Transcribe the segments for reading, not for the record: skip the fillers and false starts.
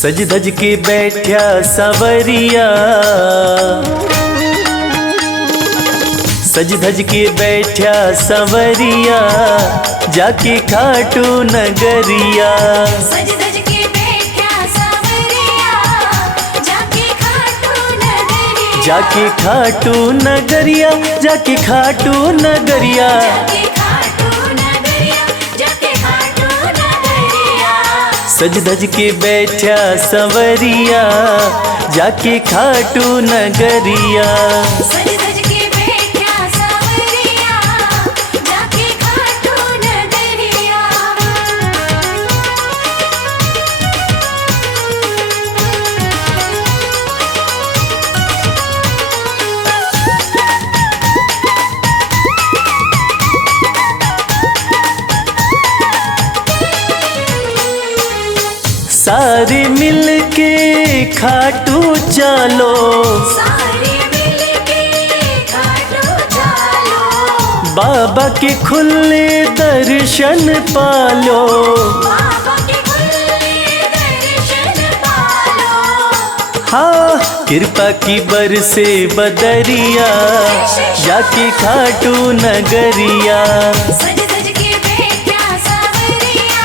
सज धज के बैठा सवरिया, सज धज के बैठा सवरिया, जाके खाटू नगरिया। सज धज के बैठा सवरिया, जाके खाटू नगरिया। जाके खाटू नगरिया, जाके खाटू नगरिया। जाके खाटू नगरिया, जाके खाटू नगरिया। सज धज के बैठा सवरिया, जाके खाटू नगरिया। सज धज के बैठा सवरिया, जाके खाटू नगरिया। सारे मिल के खाटू चलो, सारे मिलके खाटू चलो। बाबा के खुले दर्शन पालो। बाबा के खुले दर्शन पालो। हाँ कृपा की बरसे बदरिया, जाके खाटू नगरिया। सज धज के बैठा सवरिया,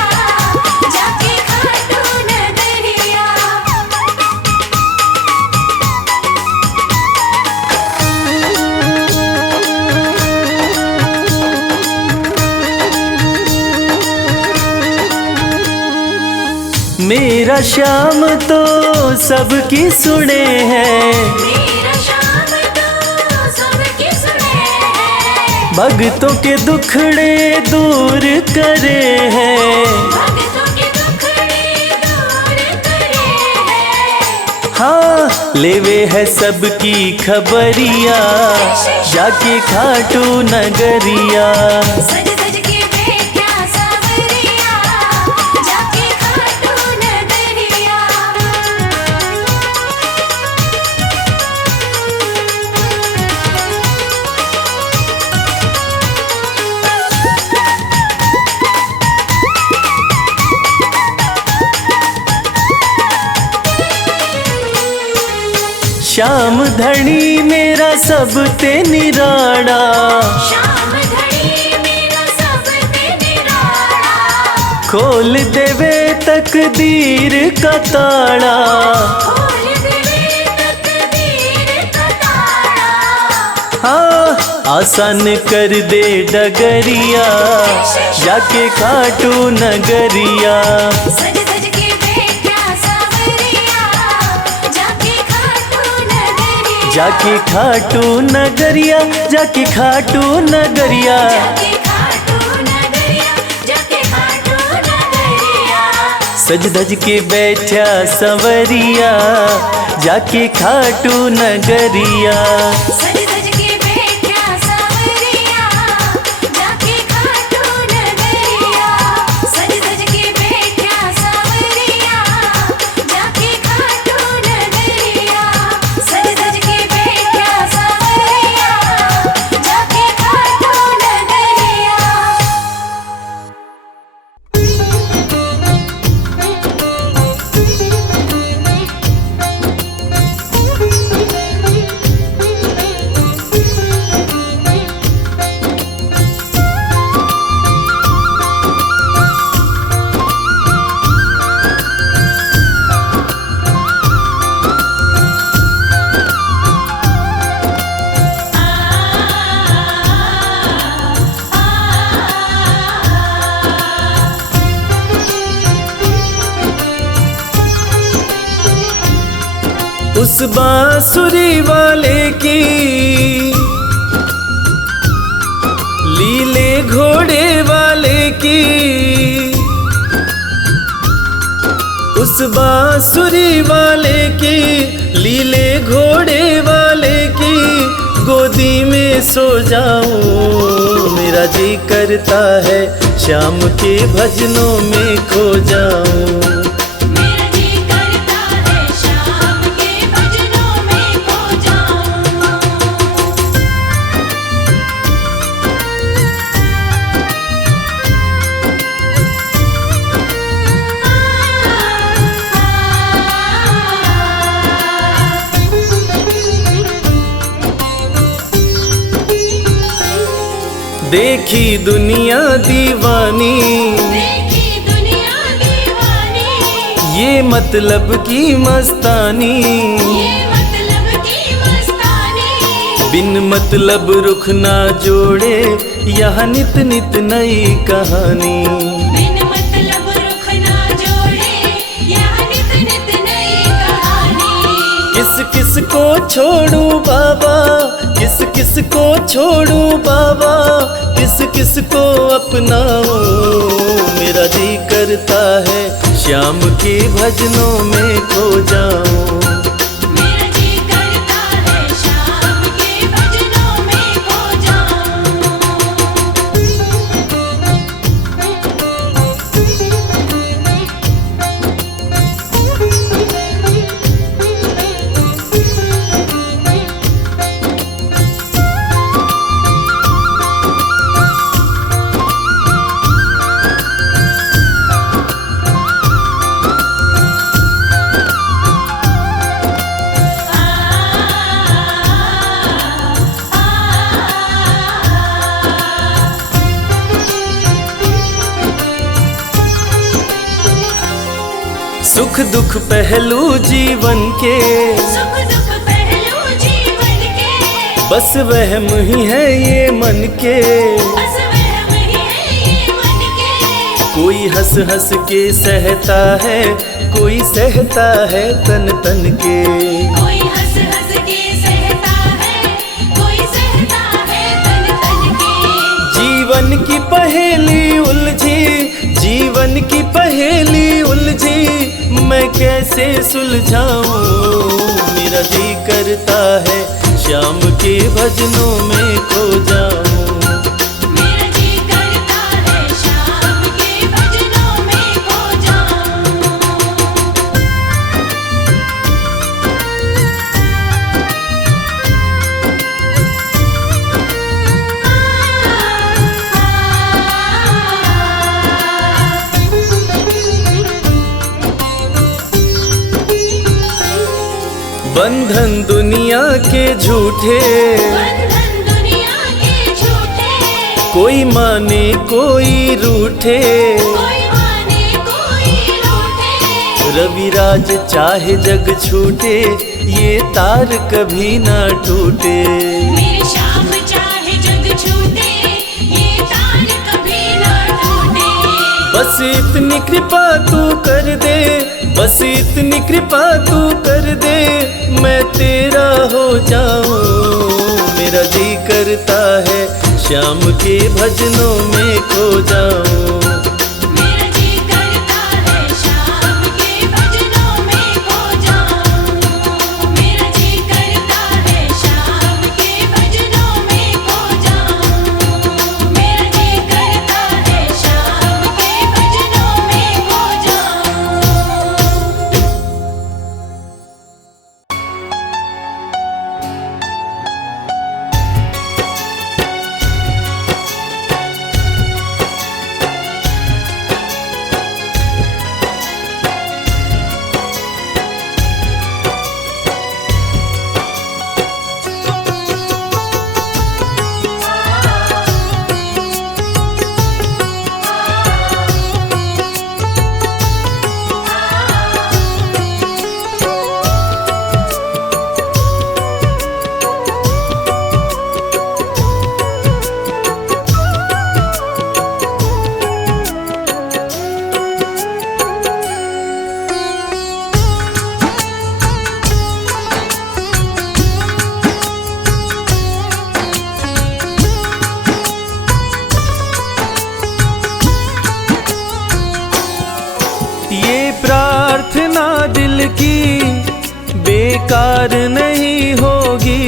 जाके खाटू नगरिया। मेरा श्याम तो सबकी सुने हैं, मेरा श्याम तो सबकी सुने हैं। भक्तों के दुखड़े दूर करे हैं। भक्तों के दुखड़े दूर करे हैं। हाँ लेवे है सबकी खबरिया, जाके खाटू नगरिया। सज धज के बैठा सवरिया, जाके खाटू नगरिया। श्याम धनी मेरा सब ते निराड़ा, श्याम धनी मेरा सब ते निराला। खोल देवे तकदीर का ताड़ा। खोल देवे तकदीर का ताला। हाँ आसान कर दे डगरिया, जाके खाटू नगरिया। सज धज के बैठा सवरिया, जाके खाटू नगरिया। जाके खाटू नगरिया, जाके खाटू नगरिया। जाके खाटू नगरिया, जाके खाटू नगरिया। सज धज के बैठा सवरिया, जाके खाटू नगरिया। सज धज के बैठा सवरिया, जाके खाटू नगरिया। सज धज के बैठा सवरिया, जाके खाटू नगरिया। सज धज के बैठा सवरिया, जाके खाटू नगरिया। उस बांसुरी वाले की लीले घोड़े वाले की, उस बांसुरी वाले की लीले घोड़े वाले की गोदी में सो जाऊं। मेरा जी करता है श्याम के भजनों में खो जाऊं। मेरा जी करता है श्याम के भजनों में खो जाऊं। देखी दुनिया दीवानी, देखी दुनिया दीवानी, ये मतलब की मस्तानी, ये मतलब की मस्तानी। बिन मतलब रुख ना जोड़े यहाँ नित नित नई कहानी। बिन मतलब रुख ना जोड़े यहाँ नित नित नई कहानी। किस किस को छोड़ूं बाबा, किस किस को छोड़ूं बाबा, किस किस को अपनाऊं। मेरा जी करता है श्याम के भजनों में खो जाऊं। मेरा जी करता है शाम के भजनों में खो सुख दुख पहलू जीवन के, सुख दुख पहलू जीवन के, बस वहम ही है ये मन के। बस वहम ही है ये मन के। कोई हंस हंस के सहता है, कोई सहता है तन तन के। कोई हंस हंस के सहता है, कोई सहता है तन तन के। जीवन की पहेली उलझी, जीवन की पहेली उलझी, मैं कैसे सुलझाऊं। मेरा जी करता है श्याम के भजनों में खो जाऊं। मेरा जी करता है शाम के भजनों में खो बंधन दुनिया के झूठे, बंधन दुनिया के झूठे, कोई माने कोई रूठे। कोई माने कोई रूठे। रविराज चाहे जग छूटे, ये तार कभी ना टूटे। मेरे श्याम चाहे जग छूटे, ये तार कभी ना टूटे। बस इतनी कृपा तू कर दे, बस इतनी कृपा तू कर दे, मैं तेरा हो जाऊं। मेरा जी करता है श्याम के भजनों में खो जाऊं। मेरा जी करता है शाम के भजनों में खो जाऊं। मेरा जी करता है शाम के भजनों में खो जाऊं। मेरा जी करता है शाम के भजनों में खो जाऊं। प्रार्थना दिल की बेकार नहीं होगी।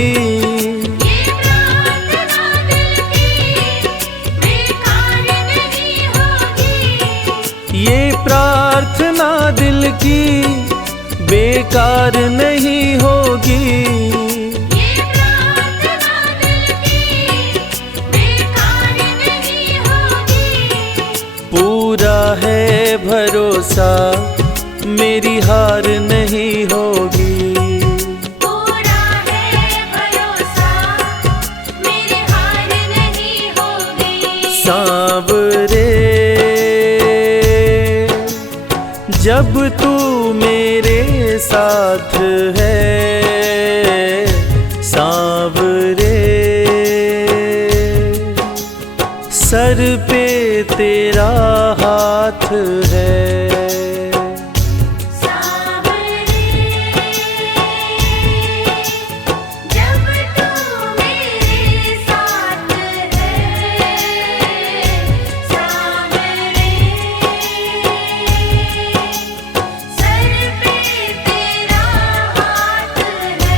ये प्रार्थना दिल की बेकार नहीं होगी। ये प्रार्थना दिल की बेकार नहीं होगी। ये प्रार्थना दिल की बेकार नहीं होगी। पूरा है भरोसा मेरी हार नहीं होगी। पूरा है भरोसा मेरी हार नहीं होगी। जब तू मेरे साथ है सांवरे, सर पे तेरा हाथ है। सांवरे, जब तू मेरे साथ है सांवरे, सर पे तेरा हाथ है।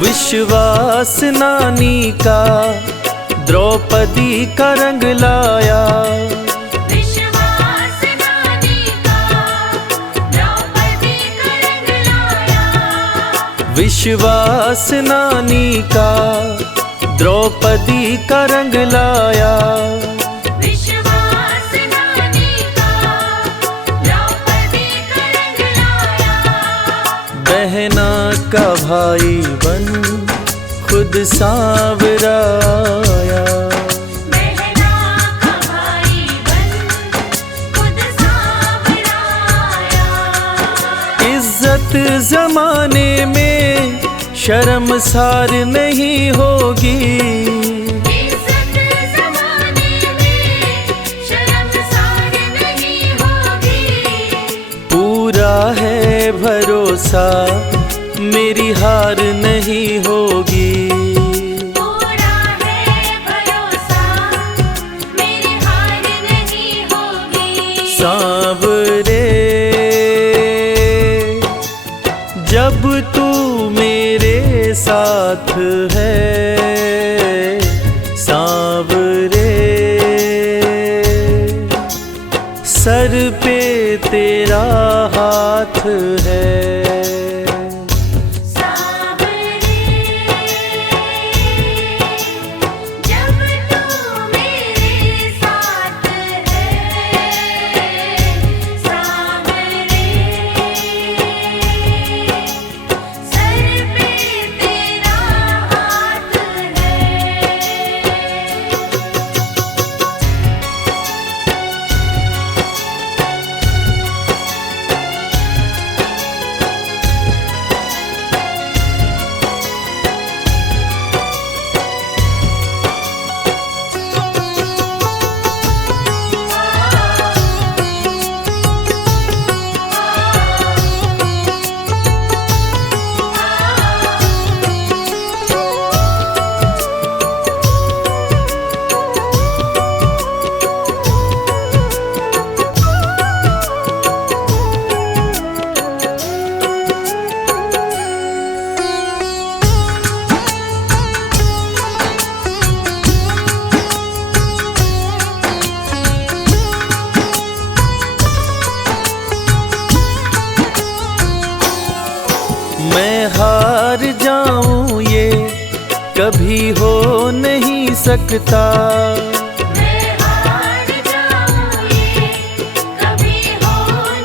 विश्वास नानी का द्रौपदी का रंग लाया, विश्वास नानी का द्रौपदी का रंग लाया, विश्वास नानी का द्रौपदी का रंग लाया। विश्वास नानी का द्रौपदी का रंग लाया, बहना का भाई बन खुद सांवरा आया, बहना का भाई बन खुद सांवरा आया। इज्जत जमाने में शर्मसार नहीं होगी, इज्जत ज़माने में शर्मसार नहीं होगी। पूरा है भरोसा मेरी हार नहीं होगी। पूरा है भरोसा मेरी हार नहीं होगी। सांवरे, जब तू मेरे साथ है सांवरे, सर पे तेरा हाथ है। सांवरे, जब तू मेरे साथ है सांवरे, सर पे तेरा हाथ है। मैं हार जाऊं ये कभी हो नहीं सकता, मैं हार जाऊं ये कभी हो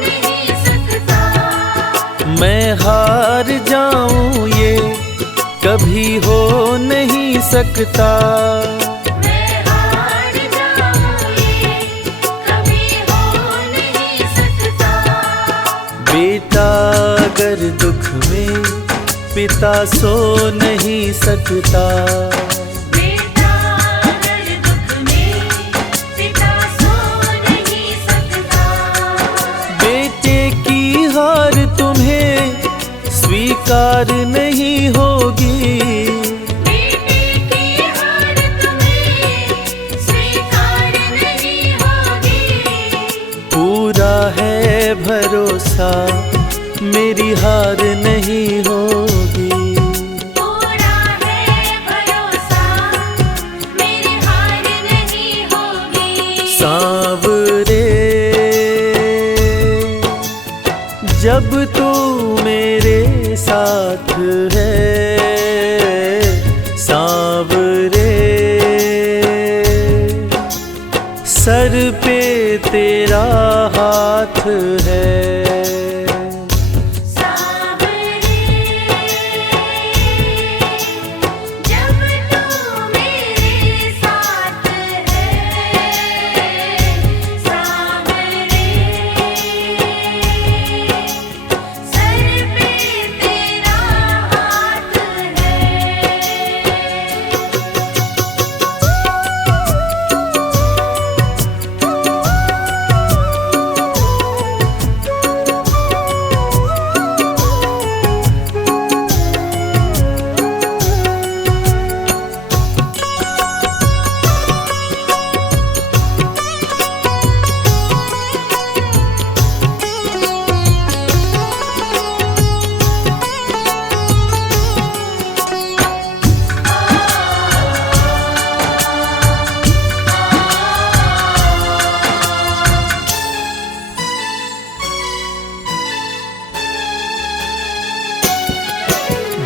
नहीं सकता। मैं हार जाऊं ये कभी हो नहीं सकता। मैं हार जाऊं ये कभी हो नहीं सकता। बेटा अगर दुख में पिता सो नहीं सकता, बेटा अगर दुख में पिता सो नहीं सकता। बेटे की हार तुम्हें स्वीकार नहीं होगी, बेटे की हार तुम्हें स्वीकार नहीं होगी। पूरा है भरोसा मेरी हार नहीं होगी। पूरा है भरोसा, मेरी हार नहीं होगी। सांवरे जब तू मेरे साथ है, सांवरे सर पे तेरा हाथ है। सांवरे जब तू मेरे साथ है, सांवरे सर पे तेरा हाथ है।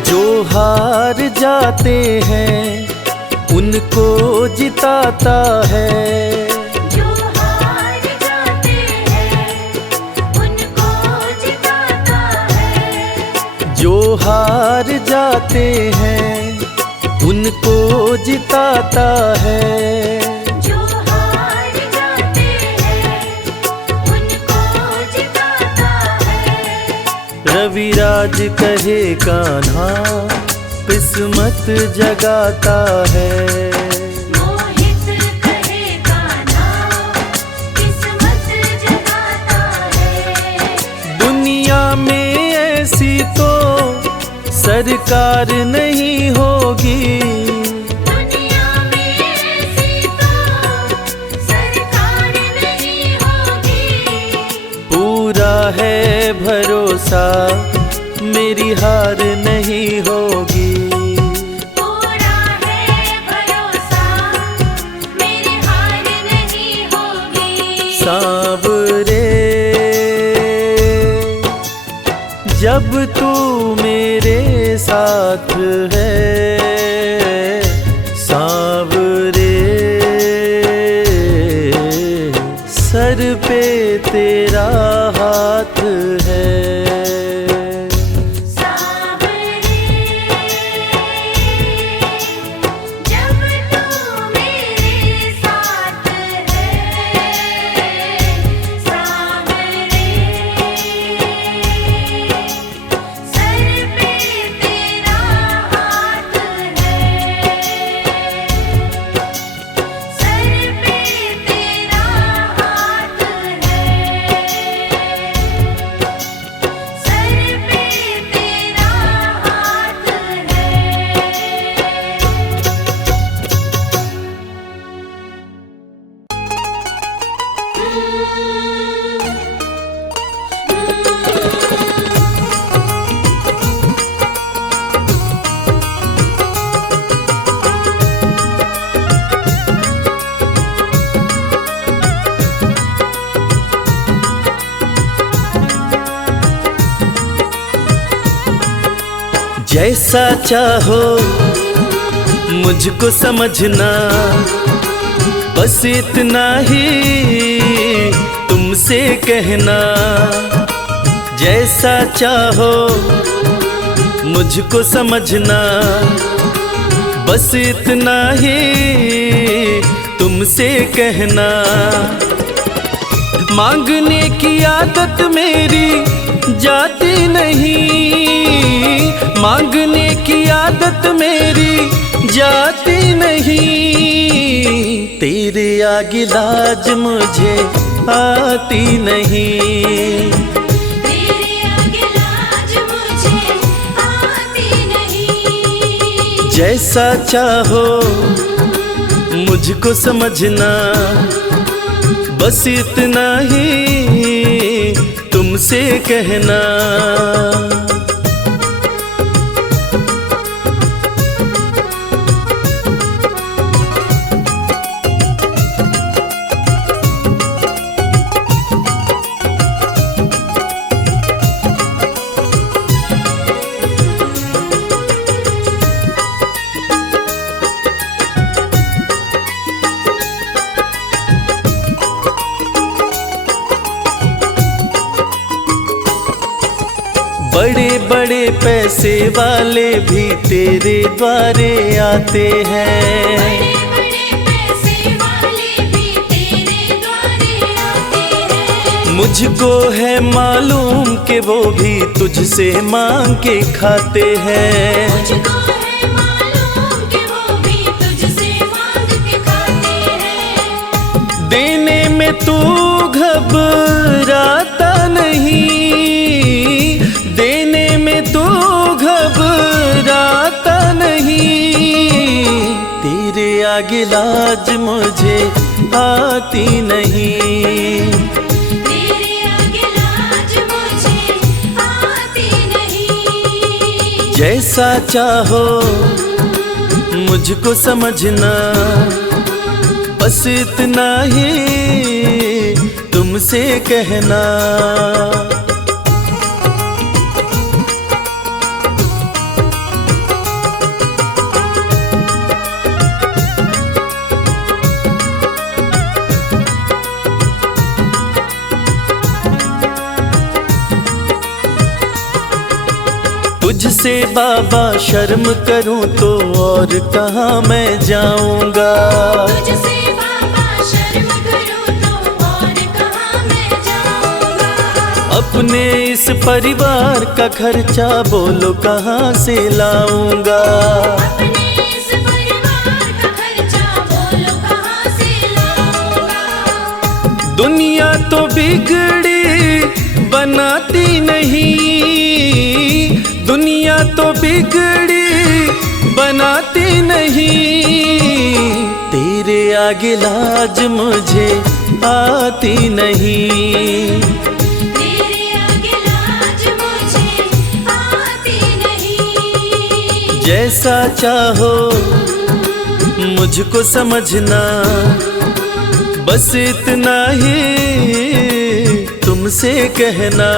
जो हार जाते हैं उनको जिताता है, जो हार जाते हैं उनको जिताता है। जो हार जाते हैं उनको जिताता है। जो हार जाते हैं उनको जिताता है। रविराज कहे कान्हा किस्मत जगाता है। मोहित कहे कान्हा किस्मत जगाता है। दुनिया में ऐसी तो सरकार नहीं होगी, दुनिया में ऐसी तो सरकार नहीं होगी। पूरा है भरोसा मेरी हार नहीं होगी। पूरा है भरोसा, मेरी हार नहीं होगी। सांवरे जब तू मेरे साथ है, सांवरे सर पे तेरा हाथ है। सांवरे जब तू मेरे साथ है, सांवरे सर पे तेरा हाथ है। सर पे तेरा हाथ है। सर पे तेरा हाथ है। जैसा चाहो मुझको समझना, बस इतना ही तुमसे कहना। जैसा चाहो मुझको समझना, बस इतना ही तुमसे कहना। मांगने की आदत मेरी जाती नहीं, मांगने की आदत मेरी जाती नहीं। तेरे आगे लाज मुझे आती नहीं। तेरे आगे लाज मुझे आती नहीं। जैसा चाहो मुझको समझना, बस इतना ही तुमसे कहना। बड़े बड़े पैसे वाले भी तेरे द्वारे आते हैं। बड़े बड़े पैसे वाले भी तेरे द्वारे आते हैं। मुझको है मालूम कि वो भी तुझसे मांग के खाते हैं। मुझको है मालूम कि वो भी तुझसे मांग के खाते हैं। देने में तू घबराता नहीं, देने में तू घबराता नहीं। तेरे आगे लाज मुझे आती नहीं। तेरे आगे लाज मुझे आती नहीं। जैसा चाहो मुझको समझना, बस इतना ही तुमसे कहना। तुझसे बाबा शर्म करूं तो और कहाँ मैं जाऊंगा। तुझसे बाबा शर्म करूं तो और कहाँ मैं जाऊंगा। अपने इस परिवार का खर्चा बोलो कहाँ से लाऊंगा। अपने इस परिवार का खर्चा बोलो कहाँ से लाऊंगा। दुनिया तो बिगड़ी बनाती नहीं, दुनिया तो बिगड़ी बनाती नहीं। तेरे आगे लाज मुझे आती नहीं। तेरे आगे लाज मुझे आती नहीं। जैसा चाहो मुझको समझना, बस इतना ही तुमसे कहना।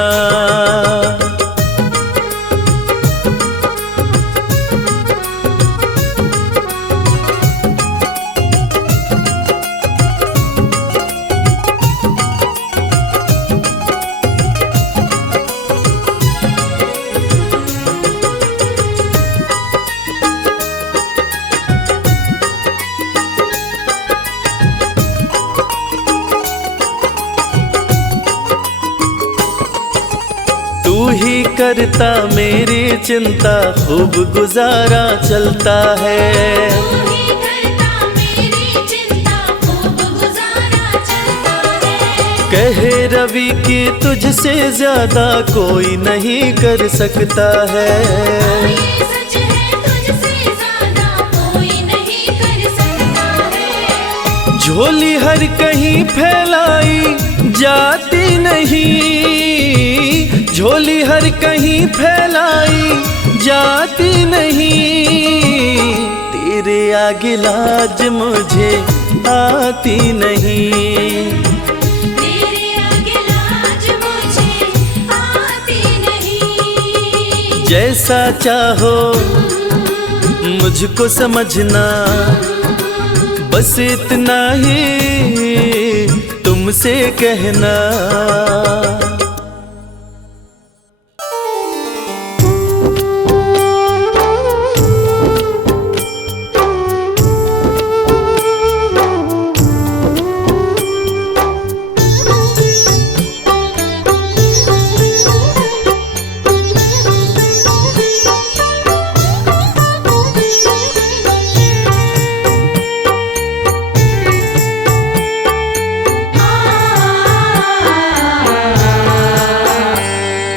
तू ही करता मेरी चिंता, खूब गुजारा चलता है। तू ही करता मेरी चिंता, खूब गुजारा चलता है। कहे रवि कि तुझसे ज्यादा कोई नहीं कर सकता है। ये सच है, तुझसे ज्यादा कोई नहीं कर सकता है। झोली हर कहीं फैलाई जाती नहीं, झोली हर कहीं फैलाई जाती नहीं। तेरे आगे लाज मुझे आती नहीं। तेरे आगे लाज मुझे आती नहीं। जैसा चाहो मुझको समझना, बस इतना ही तुमसे कहना।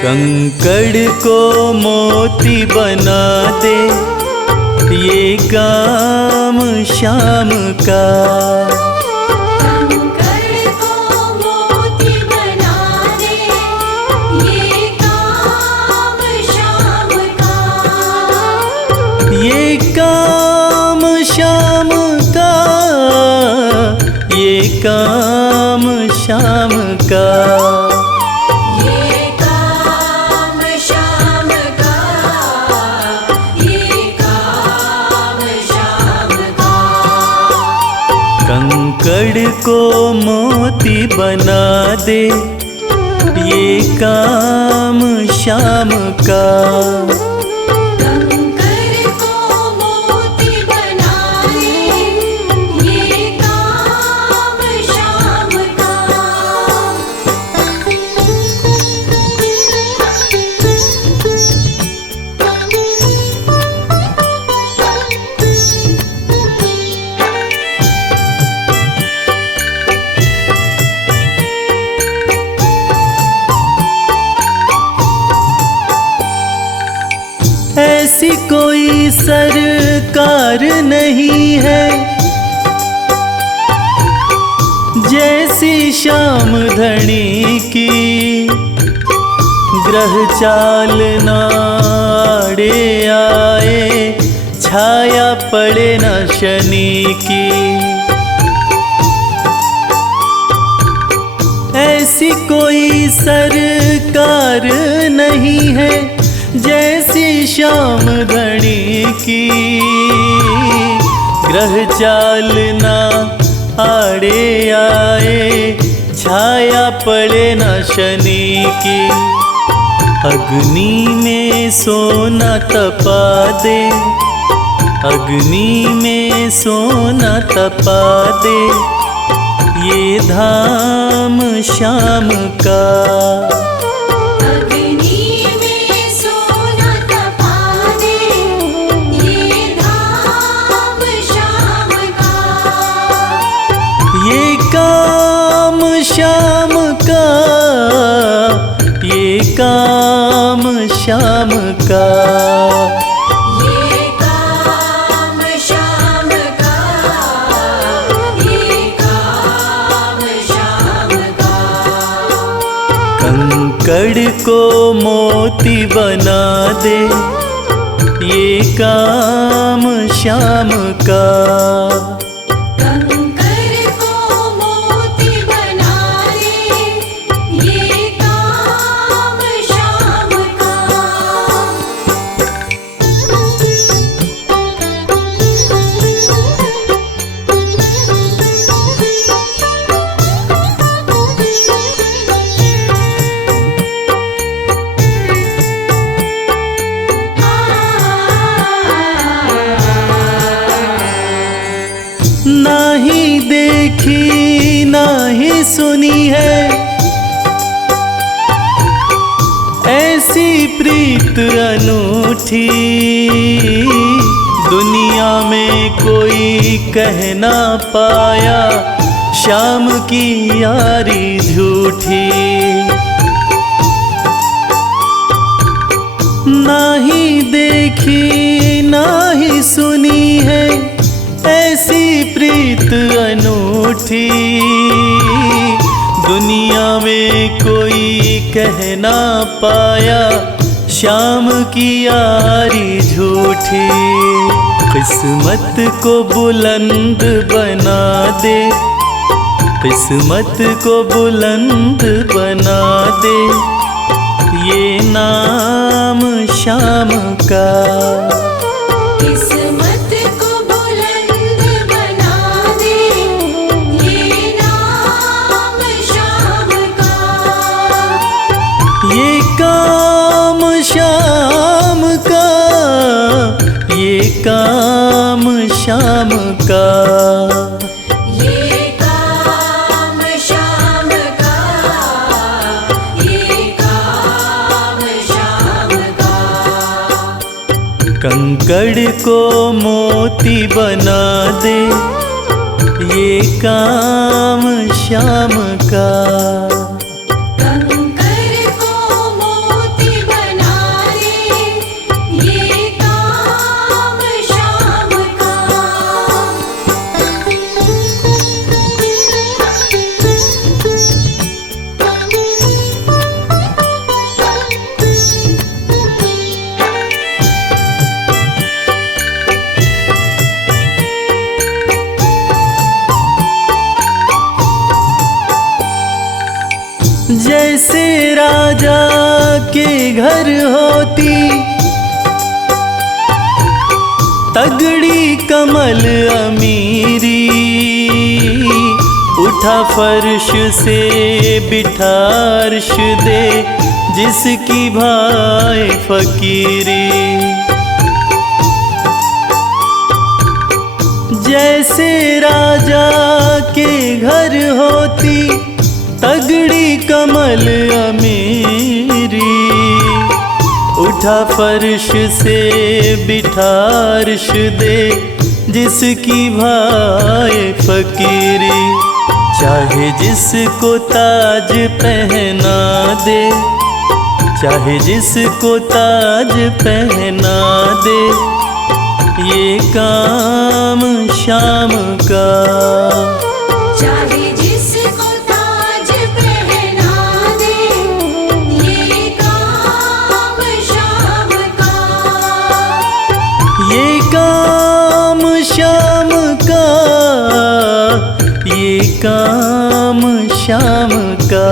कंकड़ को मोती बना दे, ये काम शाम का। कंकड़ को मोती बना दे, ये काम शाम का। ये काम शाम का, ये काम शाम का। कंकड़ को मोती बना दे, ये काम श्याम का। कंकर को मोती बनाए, ये काम श्याम का। ऐसी कोई सरकार नहीं है जैसी श्याम धनी की। ग्रह चाल नाड़े आए, छाया पड़े न शनि की। ऐसी कोई सरकार नहीं है जैसी श्याम धनी की। ग्रह चाल ना आड़े आए, छाया पड़े न शनि की। अग्नि में सोना तपा दे, अग्नि में सोना तपा दे, ये धाम श्याम का। अग्नि में सोना तपा दे, ये धाम श्याम का। ये काम श्याम का, ये काम श्याम का। ये काम श्याम का, ये काम श्याम का। कंकड़ को मोती बना दे, ये काम श्याम का। कंकर को मोती बना दे, ये काम श्याम का। नाही देखी नाही सुनी है ऐसी प्रीत अनूठी। दुनिया में कोई कह ना पाया श्याम की यारी झूठी। नाही देखी नाही सुनी है ऐसी प्रीत अनूठी। दुनिया में कोई कह ना पाया श्याम की यारी झूठी। किस्मत को बुलंद बना दे, किस्मत को बुलंद बना दे, ये नाम श्याम का। किस्मत को बुलंद बना दे, ये नाम श्याम का। ये काम श्याम का, ये काम श्याम का। ये काम श्याम का, ये काम श्याम का। कंकड़ को मोती बना दे, ये काम श्याम का। कंकर को मोती बना दे, ये काम श्याम का। जैसे राजा के घर होती तगड़ी कमल अमीरी, उठ उठा फर्श से बिठा अर्श दे, जिसकी भाए फकीरी। जैसे राजा के घर होती तगड़ी कमल अमीरी, उठा फर्श से बिठा अर्श दे, जिसकी भाए फकीरी। चाहे जिसको ताज पहना दे, चाहे जिसको ताज पहना दे, ये काम शाम का। चाहे जिसको ताज पहना दे, ये काम शाम का। ये काम शाम का, ये काम शाम का।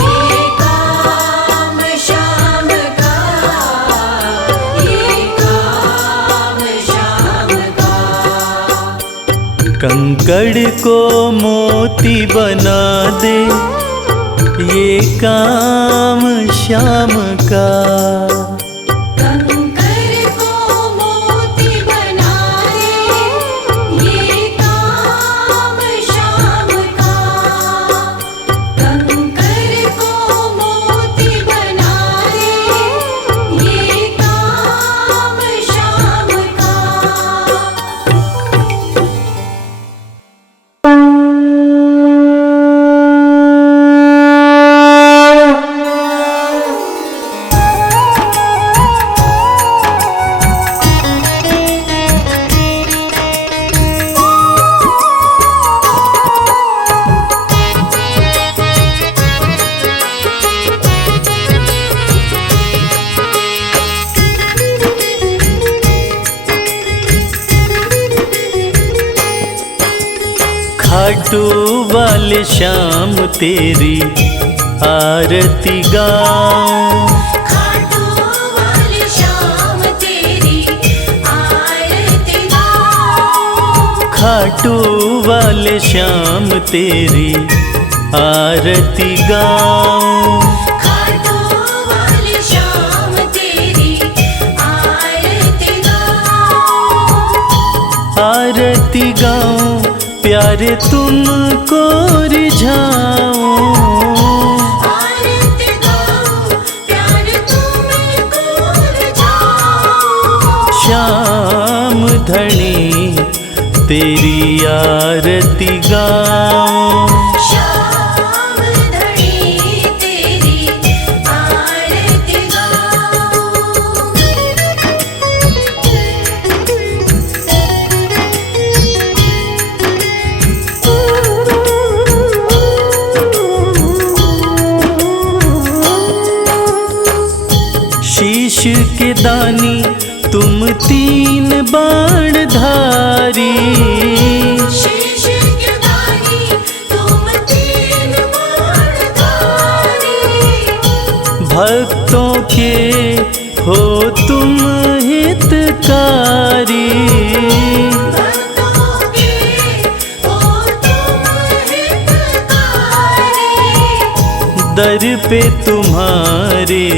ये काम शाम का, ये काम शाम का। कंकड़ को मोती बना दे, ये काम शाम का। कंकर को मोती बना दे, ये काम शाम का। कंकर को मोती बना दे, ये काम शाम का। खाटू वाले शाम तेरी आरती गाऊं, खाटू वाली शाम तेरी आरती गाऊं। खाटू वाले शाम तेरी आरती गाऊं। खाटू वाली शाम तेरी आरती गाऊं। आरती गाऊं, प्यारे तुमको रिझाऊं। आरती गाऊं, प्यार तुमको रिझाऊं। श्याम धनी तेरी आरती गाऊं। श्याम धनी तेरी आरती गाऊं। शीश के दानी तुम तीन बाण धारी, शीश के दानी तुम तीन बाणधारी। भक्तों के हो तुम हितकारी। भक्तों के हो तुम हितकारी। दर पे तुम्हारे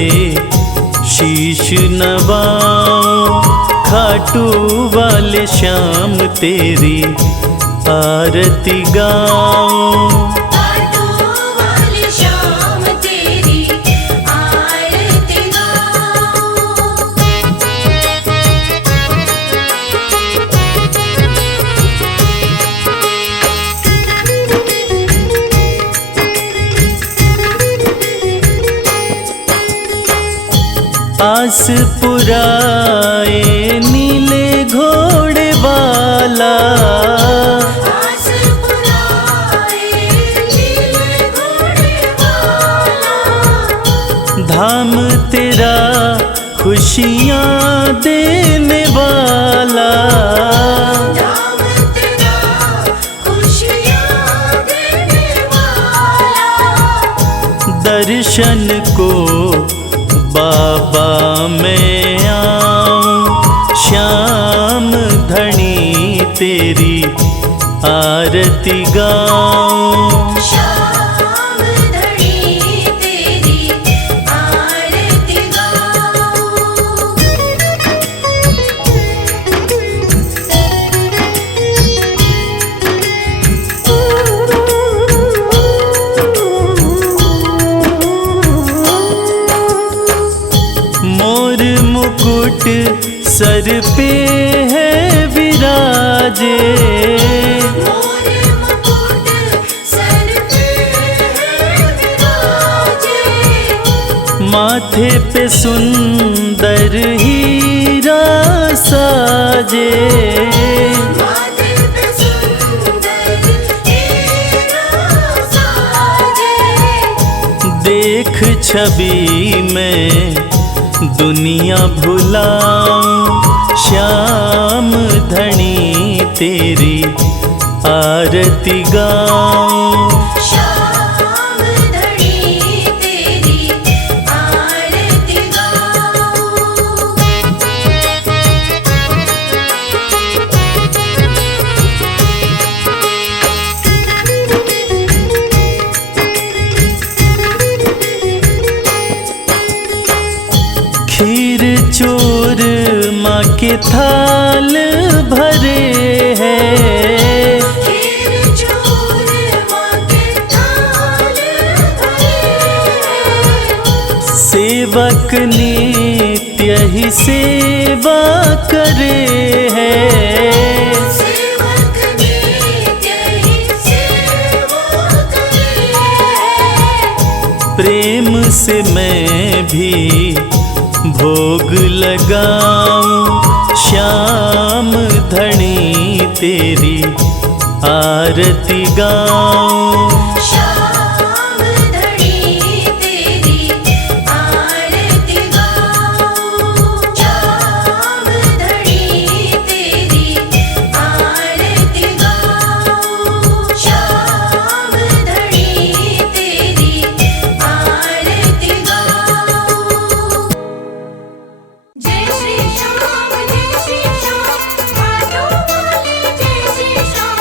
शीश नवाऊं। खाटू वाले श्याम तेरी आरती गाऊं। खाटू वाली शाम तेरी आरती गाऊं। आस पुराए नीले घोड़े वाला, आस पुराए नीले घोड़े वाला। धाम तेरा खुशियाँ देने वाला। धाम तेरा खुशियाँ देने वाला। दर्शन को बाबा मैं आऊं। श्याम धनी तेरी आरती गाऊं। श्याम धनी तेरी आरती गाऊं। मोर मुकुट सर पे है विराजे, मोर मुकुट सर पे है विराजे। माथे पे सुंदर हीरा साजे, माथे पे सुंदर हीरा साजे। देख छवि में दुनिया भुलाऊं। श्याम धनी तेरी आरती गाऊं। श्याम धनी तेरी आरती गाऊं। खीर चोर माँ के थाल भरे हैं, खीर चोर माँ के थाल भरे। सेवक नित्य ही सेवा करे हैं। सेवक नित्य ही सेवा करे। प्रेम से मैं भी भोग लगाऊं। श्याम धनी तेरी आरती गाऊं। श्याम धनी तेरी आरती गाऊं। श्याम धनी तेरी आरती गाऊं। श्याम धनी तेरी आरती गाऊं। जय श्री श्याम माधो वाले जय श्री श्याम।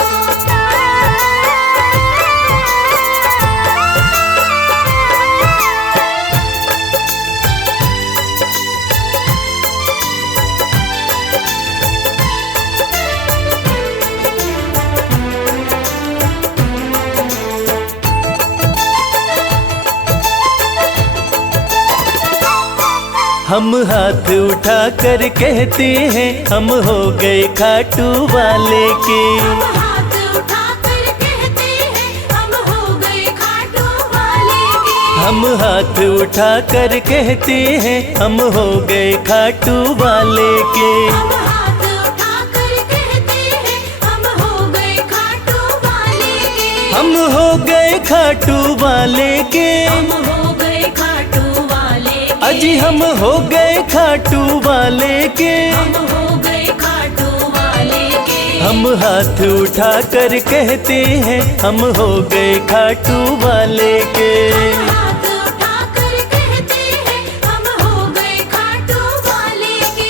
हम हाथ उठा कर कहते हैं हम हो गए खाटू वाले के। हम हाथ उठाकर कहते हैं हम हो गए खाटू वाले के। हम हाथ उठा कर कहते हैं हम हो गए खाटू वाले के। हम हाथ उठाकर कहते हैं हम हो गए खाटू वाले के। हम हो गए खाटू वाले के। हम हो गए खाटू वाले के। अजी हम हो गए खाटू वाले के। हम हो गए खाटू वाले के। हम हाथ उठा कर कहते हैं हम हो गए खाटू वाले के। हम हाथ उठाकर कहते हैं हम हो गए खाटू वाले के।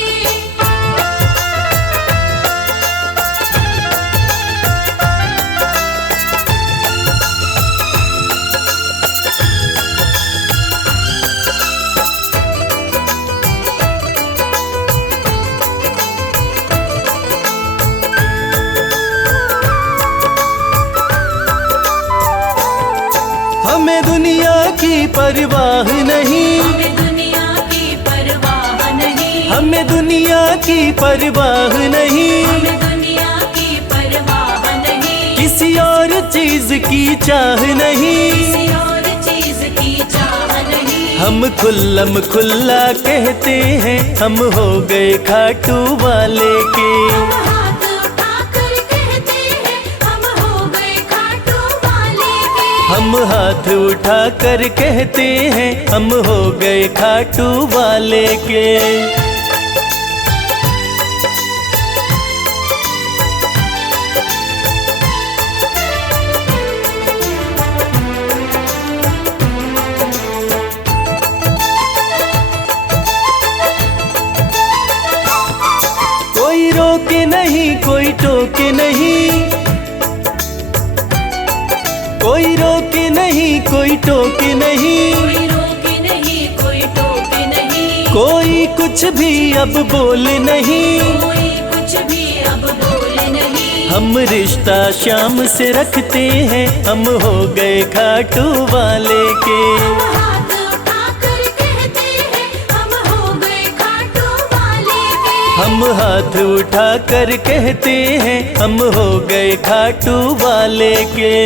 हमें दुनिया की परवाह नहीं। हमें दुनिया की परवाह नहीं। हमें दुनिया की परवाह नहीं। हमें दुनिया की परवाह नहीं। किसी और चीज की चाह नहीं। किसी और चीज की चाह नहीं। हम खुल्लम खुल्ला कहते हैं हम हो गए खाटू वाले के। हम हाथ उठाकर कहते हैं हम हो गए खाटू वाले के। हम हाथ उठा कर कहते हैं हम हो गए खाटू वाले के। कोई रोके नहीं कोई टोके नहीं। कोई रोके नहीं, कोई टोके नहीं, कोई रोके नहीं, कोई टोके नहीं, कोई कुछ भी अब बोले नहीं, कोई कुछ भी अब बोले नहीं। हम रिश्ता श्याम से रखते हैं, हम हो गए खाटू वाले के। हम हाथ उठाकर कहते हैं, हम हो गए खाटू वाले के। हम हाथ उठा कर कहते हैं, हम हो गए खाटू वाले के।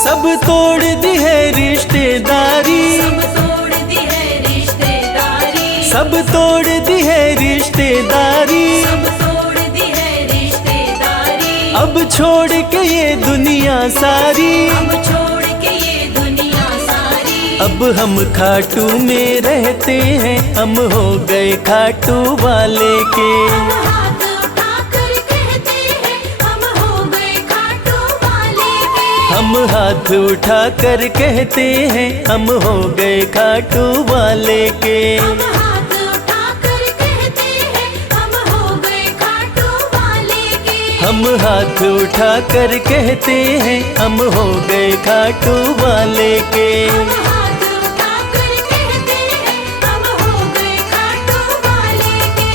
सब तोड़ दी है रिश्तेदारी, सब तोड़ दी है रिश्तेदारी, सब तोड़ दी है रिश्तेदारी, सब तोड़ दी है रिश्तेदारी। अब छोड़ के ये दुनिया सारी, अब छोड़ के ये दुनिया सारी। अब हम खाटू में रहते हैं, हम हो गए खाटू वाले के। हम हाथ उठाकर कहते हैं, हम हो गए खाटू वाले के। हम हाथ उठा कर कहते हैं, हम हो गए खाटू वाले के। हम हाथ उठाकर कहते हैं, हम हो गए खाटू वाले के। हम हाथ उठा कर कहते हैं, हम हो गए खाटू वाले के। हम हाथ उठाकर कहते हैं, हम हो गए खाटू वाले के।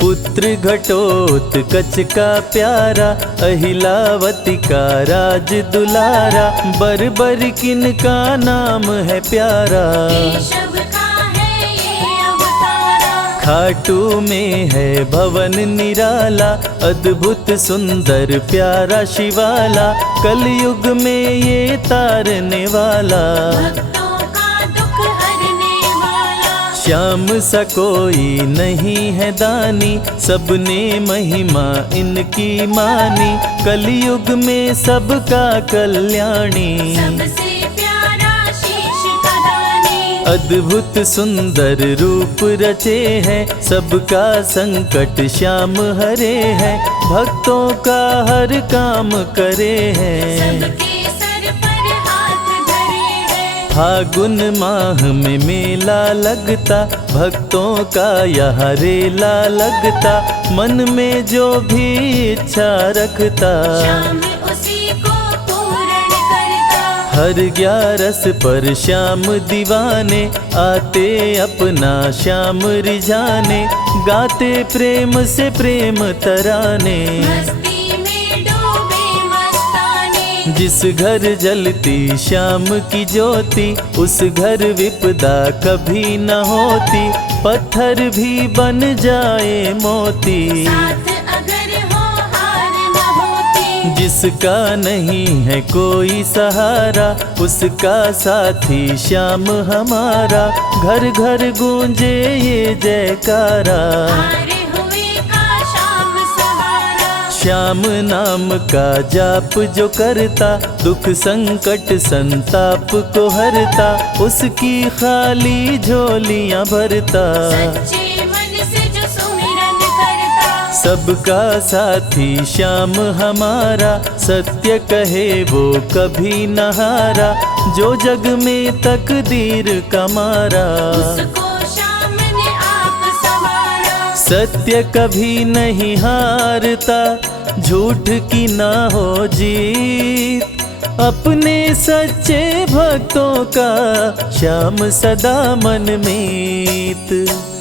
पुत्र घटोत्कच का प्यारा, अहिलावती का राज दुलारा, बर किन का नाम है प्यारा। केशव का है ये अवतारा, खाटू में है भवन निराला, अद्भुत सुंदर प्यारा शिवाला, कलयुग में ये तारने वाला। भक्तों का दुख हरने वाला, श्याम सा कोई नहीं है दानी, सबने महिमा इनकी मानी, कलयुग में सबका कल्याणी। सबसे प्यारा शीश का दानी, अद्भुत सुंदर रूप रचे हैं, सबका संकट श्याम हरे हैं, भक्तों का हर काम करे हैं। सबके सर पर हाथ धरे हैं। फागुन माह में मेला लगता, भक्तों का यहाँ रेला लगता, मन में जो भी इच्छा रखता, श्याम उसी को पूर्ण करता। हर 11 पर श्याम दीवाने, आते अपना श्याम रिझाने, गाते प्रेम से प्रेम तराने। मस्ती में डूबे मस्ताने, जिस घर जलती श्याम की ज्योति, उस घर विपदा कभी न होती, पत्थर भी बन जाए मोती। साथ अगर हो हार न होती, जिसका नहीं है कोई सहारा, उसका साथी श्याम हमारा, घर घर गूंजे ये जयकारा। हारे हुए का श्याम सहारा। श्याम नाम का जाप जो करता, दुख संकट संताप को हरता, उसकी खाली झोलियां भरता। सच्चे मन से जो सुमिरन करता, सबका साथी श्याम हमारा, सत्य कहे वो कभी न हारा, जो जग में तकदीर का मारा। उसको श्याम ने आप संवारा। सत्य कभी नहीं हारता, झूठ की ना हो जीत, अपने सच्चे भक्तों का श्याम सदा मन मीत।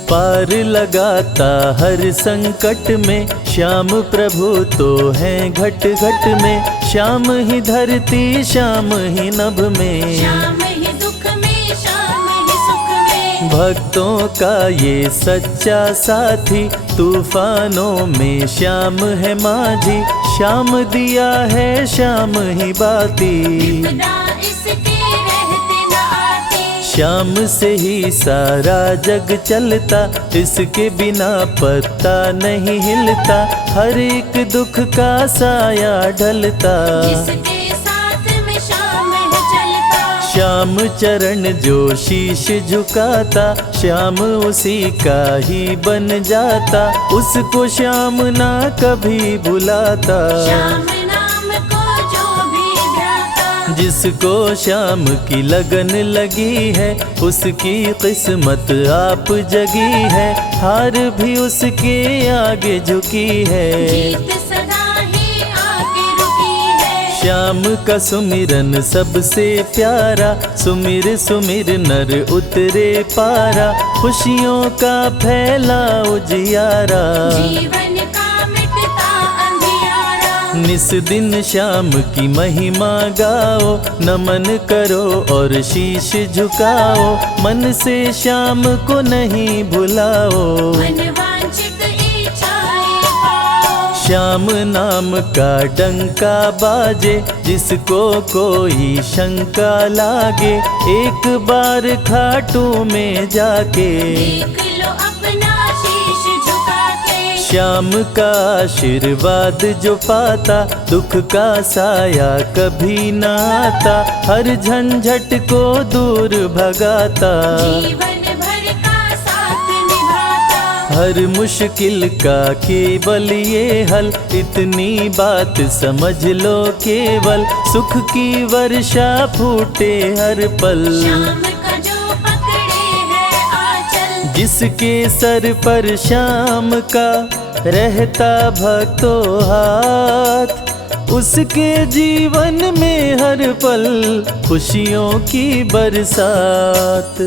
पार लगाता हर संकट में, श्याम प्रभु तो हैं घट घट में, श्याम ही धरती श्याम ही नभ में, श्याम ही दुख में, श्याम ही सुख में। भक्तों का ये सच्चा साथी, तूफानों में श्याम है माझी, श्याम दिया है श्याम ही बाती। विपदा इसके रहते न आती, श्याम से ही सारा जग चलता, इसके बिना पत्ता नहीं हिलता, हर एक दुख का साया ढलता। जिसके साथ में श्याम है चलता, श्याम चरण जो शीश झुकाता, श्याम उसी का ही बन जाता, उसको श्याम ना कभी भुलाता। श्याम नाम को जो भी ध्याता, जिसको श्याम की लगन लगी है, उसकी किस्मत आप जगी है, हार भी उसके आगे झुकी है। जीत सदा ही आके रुकी है। श्याम का सुमिरन सबसे प्यारा, सुमिर सुमिर नर उतरे पारा, खुशियों का फैला उजियारा। जीवन का मिटता अंधियारा, निस दिन श्याम की महिमा गाओ, नमन करो और शीश झुकाओ, मन से श्याम को नहीं भुलाओ। मनवांछित इच्छाएं पाओ, श्याम नाम का डंका बाजे, जिसको कोई शंका लागे, एक बार खाटू में जाके देख लो अपना शीश झुका के। श्याम का आशीर्वाद जो पाता, दुख का साया कभी ना आता, हर झंझट को दूर भगाता। जीवन भर का साथ निभाता, हर मुश्किल का केवल ये हल, इतनी बात समझ लो केवल, सुख की वर्षा फूटे हर पल। श्याम का जो पकड़े है आंचल, जिसके सर पर श्याम का रहता भक्तों हाथ, उसके जीवन में हर पल खुशियों की बरसात।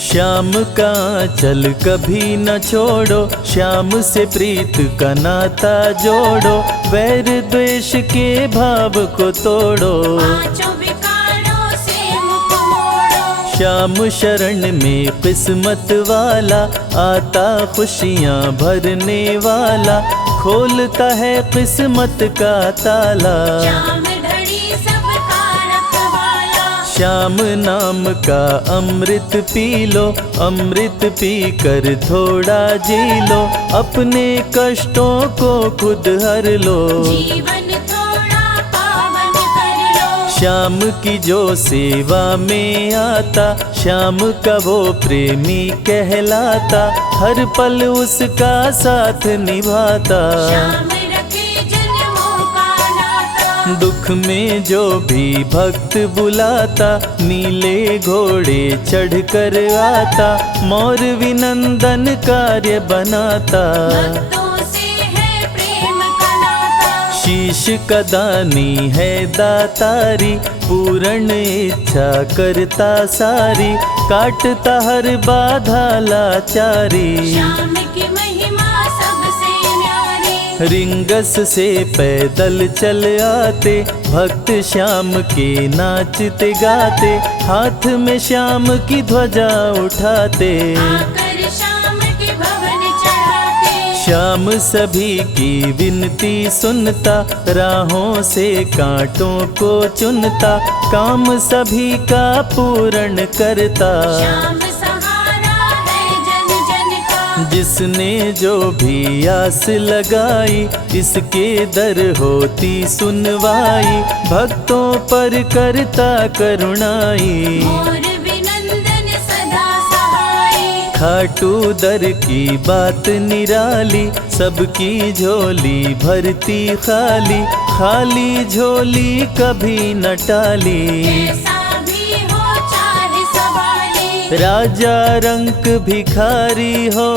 श्याम का चल कभी न छोड़ो, श्याम से प्रीत का नाता जोड़ो, वैर द्वेष के भाव को तोड़ो। पांचों विकारों से मुख मोड़ो, श्याम शरण में किस्मत वाला, आता खुशियाँ भरने वाला, खोलता है किस्मत का ताला। श्याम धड़ी सबका रखवाला, श्याम नाम का अमृत पी लो, अमृत पी कर थोड़ा जी लो, अपने कष्टों को खुद हर लो। जीवन थोड़ा पावन कर लो। श्याम की जो सेवा में आता, श्याम का वो प्रेमी कहलाता, हर पल उसका साथ निभाता। श्याम रखे जन्मों का नाता, दुख में जो भी भक्त बुलाता, नीले घोड़े चढ़ कर आता, मोर विनंदन कार्य बनाता। भक्तों से है प्रेम का नाता, शीश का दानी है दातारी, पूर्ण इच्छा करता सारी, काटता हर बाधा लाचारी। श्याम की महिमा सबसे न्यारी, रिंगस से पैदल चल आते, भक्त श्याम के नाचते गाते, हाथ में श्याम की ध्वजा उठाते। आकर श्याम के भवन चढ़ाते, श्याम सभी की विनती सुनता, राहों से कांटों को चुनता, काम सभी का पूर्ण करता। श्याम सहारा है जन जन का, जिसने जो भी आस लगाई, इसके दर होती सुनवाई, भक्तों पर करता करुणाई। मोर विनंदन सदा सहाय, खाटू दर की बात निराली, सबकी झोली भरती खाली, खाली झोली कभी न टाली। कैसा भी हो चाहे सवाली, राजा रंक भिखारी हो,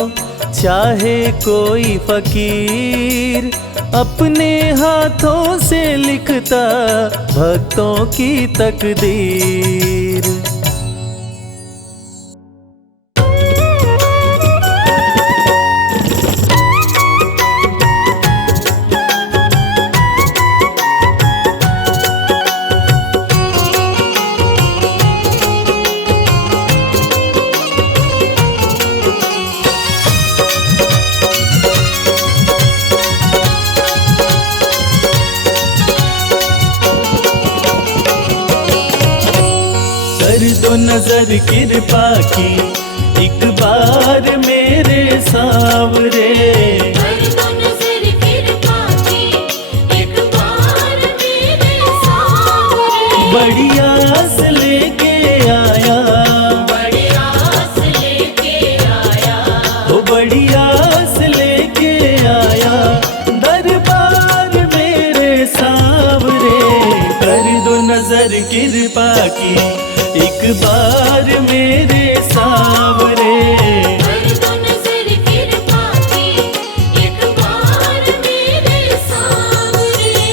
चाहे कोई फकीर, अपने हाथों से लिखता भक्तों की तकदीर। कर दो नजर कृपा की एक बार मेरे सावरे। कर दो नजर कृपा की एक बार मेरे सावरे। बड़ी आस लेके आया, बड़ी आस लेके आया, ओ बड़ी आस लेके आया दरबार मेरे सावरे। कर दो नजर कृपा की एक बार मेरे सावरे। कर दो नजर कृपा की एक बार मेरे सावरे।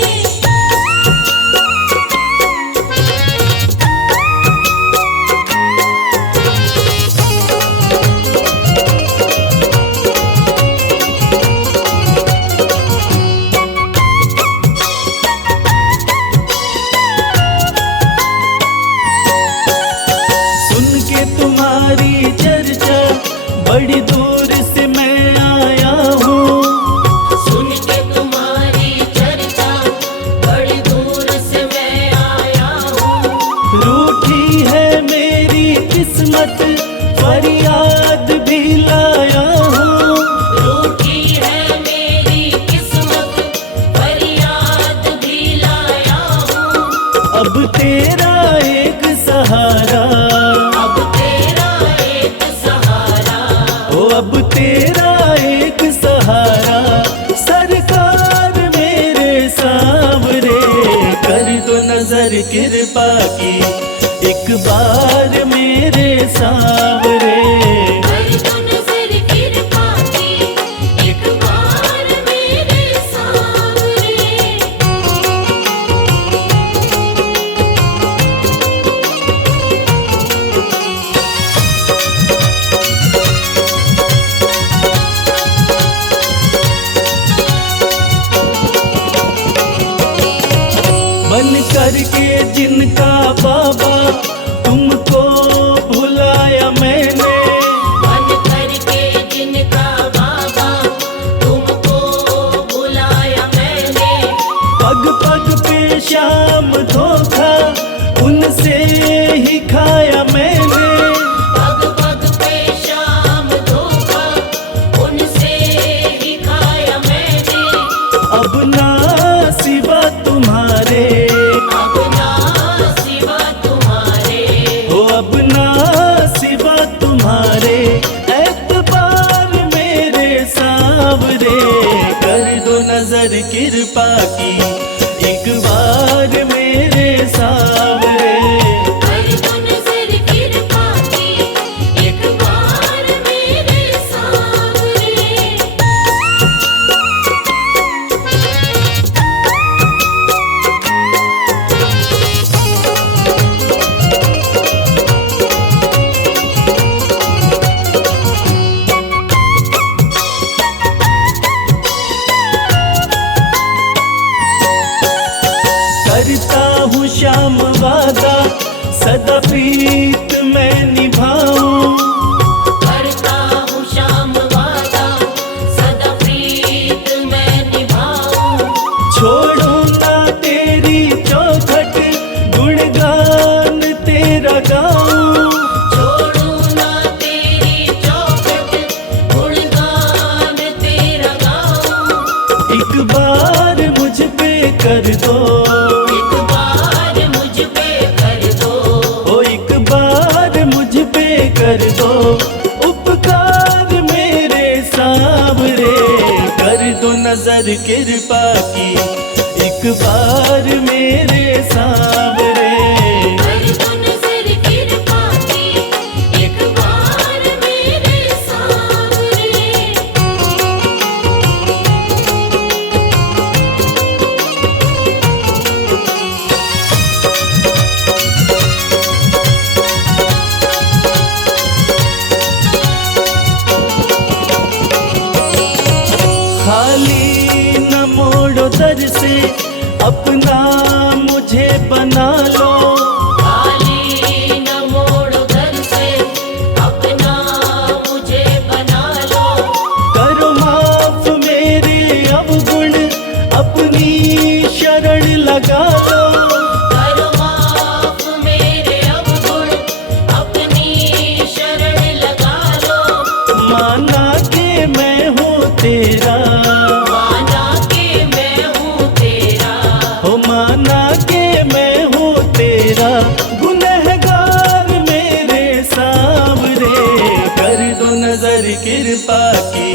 सुन के तुम्हारी चर्चा बड़ी दूर से मैं आया हूँ। सुन के तुम्हारी चर्चा बड़ी दूर से मैं आया हूँ। रूठी है मेरी किस्मत फरियाद भी लाया हूँ। रूठी है मेरी किस्मत फरियाद भी लाया हूँ। अब तेरा एक सहारा, अब तेरा एक सहारा, ओ अब तेरा एक सहारा सरकार मेरे सावरे। कर दो नजर कृपा की एक बार मेरे सावरे। कर दो नजर कृपा की एक बार मेरे सावरे। बन करके जिनका बाबा तुमको भुलाया मैंने। बन करके जिनका बाबा तुमको बुलाया मैंने। पग पग पे शाम धोखा उनसे ही खाया मैंने। पग पग पे शाम धोखा उनसे ही खाया मैंने। अब ना सिवा तुम्हारे, अब ना सिवा तुम्हारे, हो अब ना सिवा तुम्हारे एतबार मेरे सावरे। कर दो नजर कृपा की एक बार मेरे सावरे। कर दो नजर कृपा की एक बार मेरे सावरे। करता हूँ श्याम वादा सदा प्रीत मैं निभाऊं। करता हूँ श्याम वादा सदा प्रीत मैं निभाऊं। छोड़ो ना तेरी चौखट गुणगान तेरा गाऊं। छोड़ू ना तेरी चौखट गुणगान तेरा गाऊं। एक बार मुझ पे कर दो, एक बार मुझ पे कर दो। ओ एक बार मुझ पे कर दो उपकार मेरे सावरे। कर दो नजर कृपा की एक बार मेरे सावरे। कर दो नजर कृपा की एक बार मेरे सावरे। खाली न मोड़ो दर से अपना मुझे बना कृपा की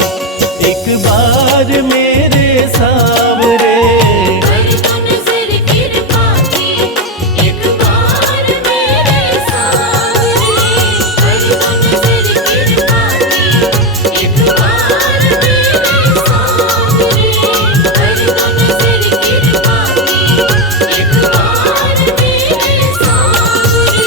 एक बार मेरे सांवरे। कर दो नजर कृपा की एक बार मेरे सांवरे। कर दो नजर कृपा की एक बार मेरे सांवरे। कर दो नजर कृपा की एक बार मेरे सांवरे।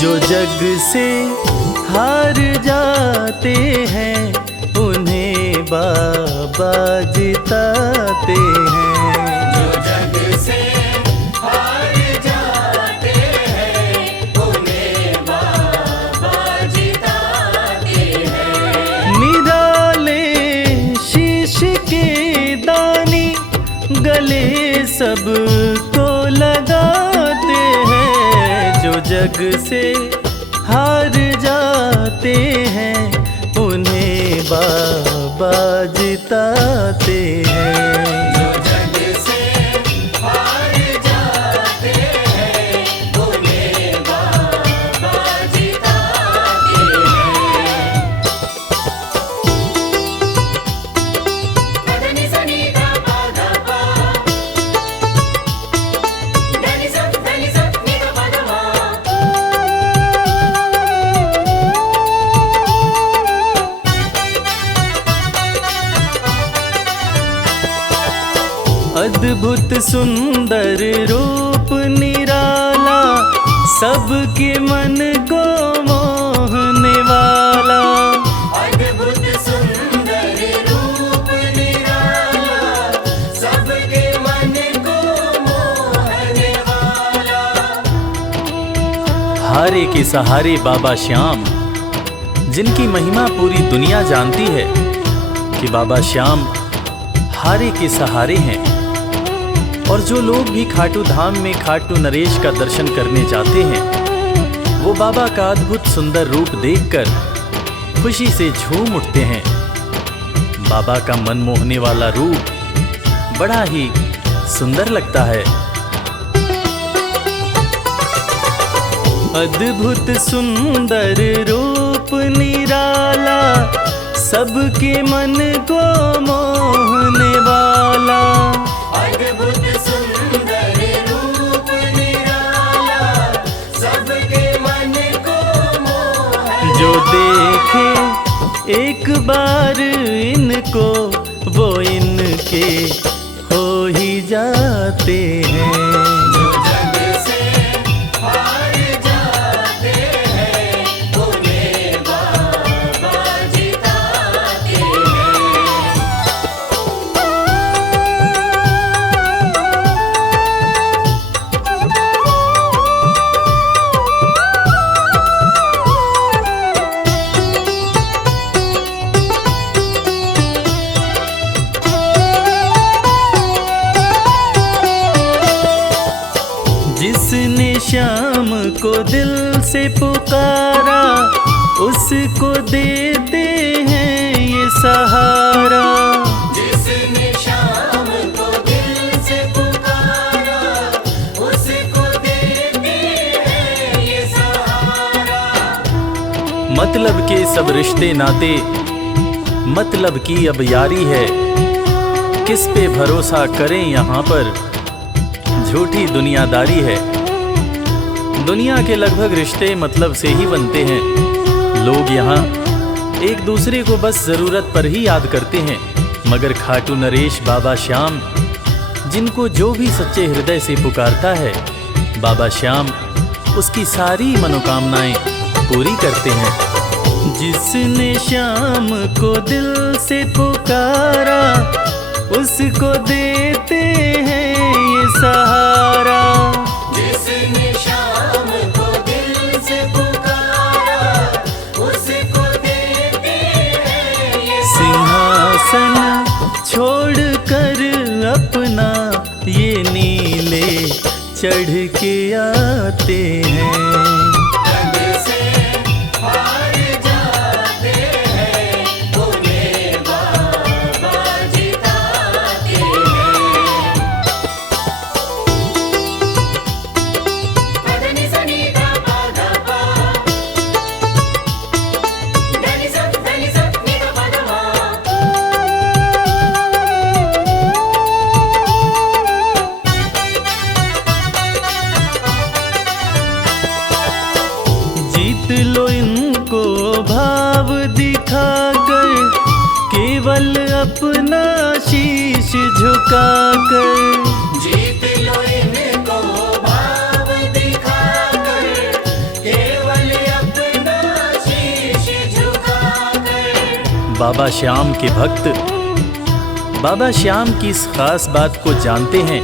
जो जग से हार जाते हैं उन्हें बाबा जिताते हैं। जो जग से हार जाते हैं उन्हें बाबा जिताते हैं। निराले शीश के दानी गले सबको लगाते हैं। जो जग से हार जाते हैं उन्हें बाबा जिताते हैं। जो जग से हार जाते हैं उन्हें बाबा जिताते हैं। धनि सनि धा पा धा पा। धनि सा नि धा पा धा मा। अद्भुत सुंदर रूप निराला सबके मन को मोहने वाला। अद्भुत सुंदर रूप निराला सबके मन को मोहने वाला। हारे के सहारे बाबा श्याम, जिनकी महिमा पूरी दुनिया जानती है कि बाबा श्याम हारे के सहारे हैं। और जो लोग भी खाटू धाम में खाटू नरेश का दर्शन करने जाते हैं वो बाबा का अद्भुत सुंदर रूप देखकर खुशी से झूम उठते हैं। बाबा का मन मोहने वाला रूप बड़ा ही सुंदर लगता है। अद्भुत सुंदर रूप निराला सबके मन को मोहने वाला। अद्भुत सुंदर रूप निराला सबके मन को मोहने। जो देखे एक बार इनको वो इनके हो ही जाते हैं। जो जग से हार जाते हैं उन्हें बाबा जिताते हैं। जिसने श्याम को दिल से पुकारा उसको देते हैं ये सहारा। जिसने शाम को दिल से पुकारा उसको देते हैं ये सहारा। मतलब के सब रिश्ते नाते मतलब की अब यारी है। किस पे भरोसा करें यहाँ पर झूठी दुनियादारी है। दुनिया के लगभग रिश्ते मतलब से ही बनते हैं। लोग यहाँ एक दूसरे को बस जरूरत पर ही याद करते हैं, मगर खाटू नरेश बाबा श्याम जिनको जो भी सच्चे हृदय से पुकारता है बाबा श्याम उसकी सारी मनोकामनाएं पूरी करते हैं। जिसने श्याम को दिल से पुकारा उसको देते हैं ये सहारा। जिसने शाम को दिल से पुकारा उसको चढ़ के आते हैं। जग से हार जाते हैं, उन्हें बाबा जिताते हैं। पदनि सनि धा पा धा पा, धनि सा नि धा पा धा मा। जीत लो इनको भाव दिखाकर, केवल अपना शीश झुकाकर। जीत लो इनको भाव दिखाकर, केवल अपना शीश झुकाकर। बाबा श्याम के भक्त बाबा श्याम की इस खास बात को जानते हैं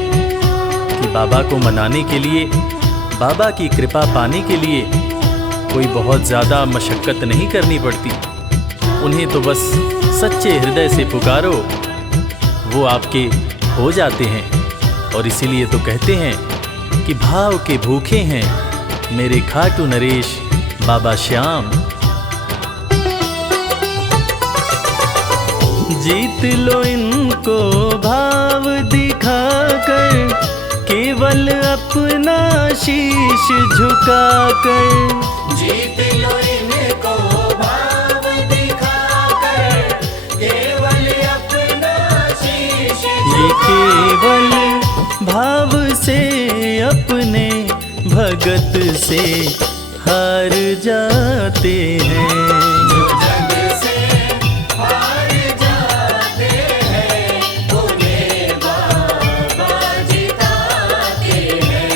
कि बाबा को मनाने के लिए, बाबा की कृपा पाने के लिए कोई बहुत ज़्यादा मशक्क़त नहीं करनी पड़ती। उन्हें तो बस सच्चे हृदय से पुकारो, वो आपके हो जाते हैं। और इसीलिए तो कहते हैं कि भाव के भूखे हैं मेरे खाटू नरेश बाबा श्याम। जीत लो इनको भाव दिखाकर, केवल अपना शीश झुकाकर। जीत लो इनको भाव दिखाकर, केवल अपना शीश ये केवल भाव से अपने भगत से हार जाते हैं। जो जग से हार जाते हैं, उन्हें बाबा जिताते हैं।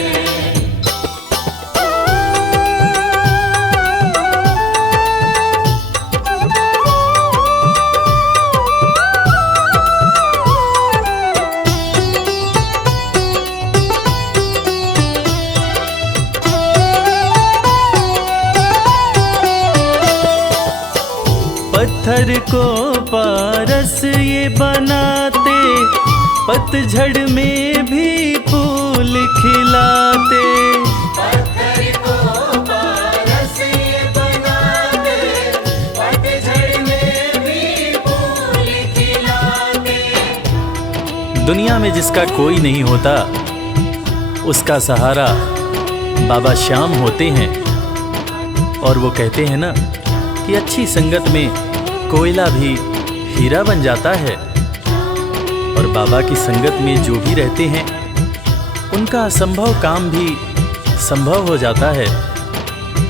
पत्थर को पारस ये बनाते, पतझड़ में भी फूल खिलाते। पत्थर को पारस ये बनाते, पतझड़ में भी फूल खिलाते। दुनिया में जिसका कोई नहीं होता, उसका सहारा बाबा श्याम होते हैं। और वो कहते हैं ना कि अच्छी संगत में कोयला भी हीरा बन जाता है। और बाबा की संगत में जो भी रहते हैं, उनका असंभव काम भी संभव हो जाता है।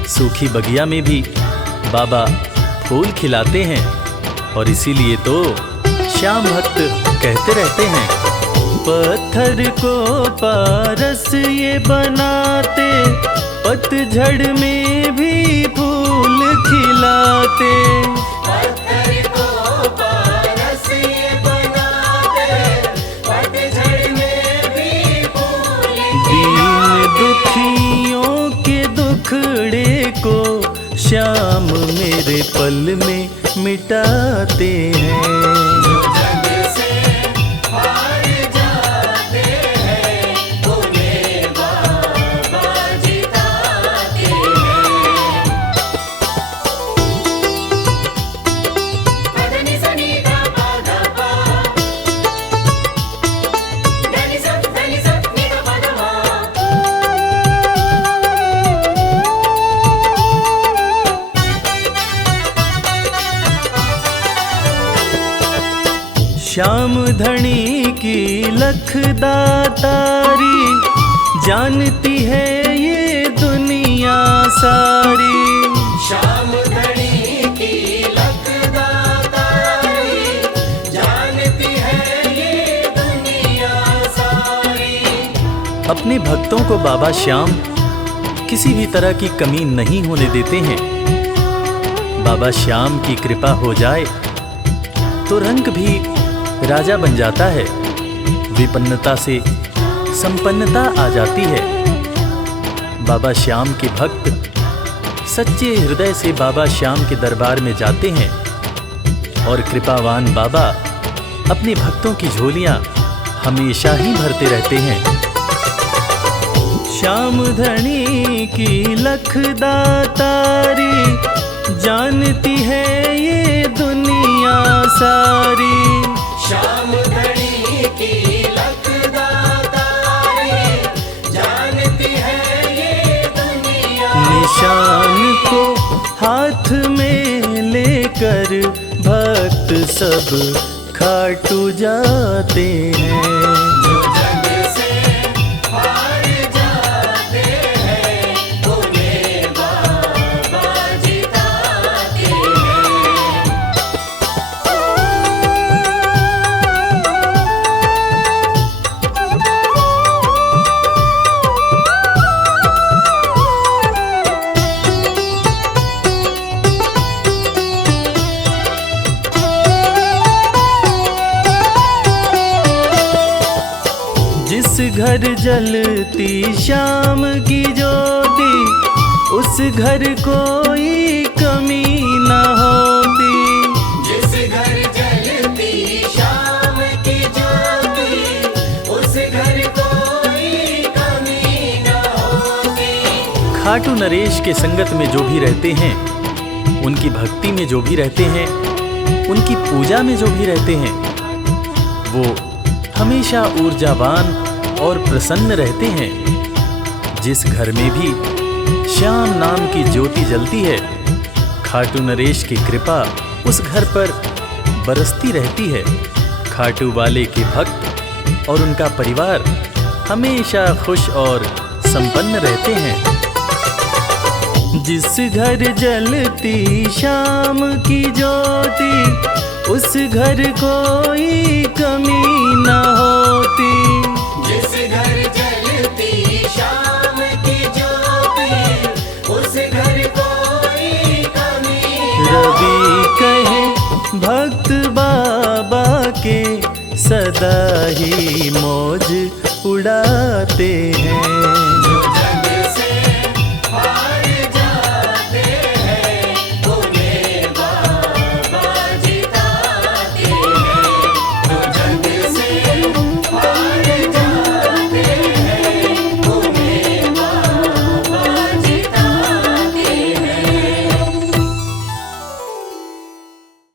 सूखी बगिया में भी बाबा फूल खिलाते हैं। और इसीलिए तो श्याम भक्त कहते रहते हैं, पत्थर को पारस ये बनाते, पतझड़ में भी फूल खिलाते। पत्थर को पारस ये बनाते, पतझड़ में भी फूल दीन दुखियों के दुखड़े को श्याम मेरे पल में मिटाते हैं। जो जग से हार जाते हैं, उन्हें बाबा जिताते हैं। पदनि सनि धा पा धा पा, धनि सा नि धा पा धा मा। श्याम धनी की लखदातारी, जानती है ये दुनिया सारी। श्याम धनी की लखदातारी, जानती है ये दुनिया सारी। अपने भक्तों को बाबा श्याम किसी भी तरह की कमी नहीं होने देते हैं। बाबा श्याम की कृपा हो जाए तो रंग भी राजा बन जाता है। विपन्नता से संपन्नता आ जाती है। बाबा श्याम के भक्त सच्चे हृदय से बाबा श्याम के दरबार में जाते हैं और कृपावान बाबा अपने भक्तों की झोलियां हमेशा ही भरते रहते हैं। श्याम धनी की लखदातारी, जानती है ये दुनिया सारी। श्याम धनी की लखदातारी, जानती है ये दुनिया। निशान को हाथ में लेकर भक्त सब खाटू जाते हैं। जो जग से हार जाते हैं, उन्हें बाबा जिताते हैं। जिस घर जलती शाम की ज्योति, उस घर कोई कमी न होती। जिस घर जलती शाम की ज्योति, उस घर कोई कमी न होती। खाटू नरेश के संगत में जो भी रहते हैं, उनकी भक्ति में जो भी रहते हैं, उनकी पूजा में जो भी रहते हैं, वो हमेशा ऊर्जावान और प्रसन्न रहते हैं। जिस घर में भी श्याम नाम की ज्योति जलती है, खाटू नरेश की कृपा उस घर पर बरसती रहती है। खाटू वाले के भक्त और उनका परिवार हमेशा खुश और संपन्न रहते हैं। जिस घर जलती शाम की ज्योति, उस घर कोई कमी न होती। जिस घर जलती शाम की ज्योति, उस घर कोई कमी न रवि कहे भक्त बाबा के, सदा ही मौज उड़ाते हैं। जो जग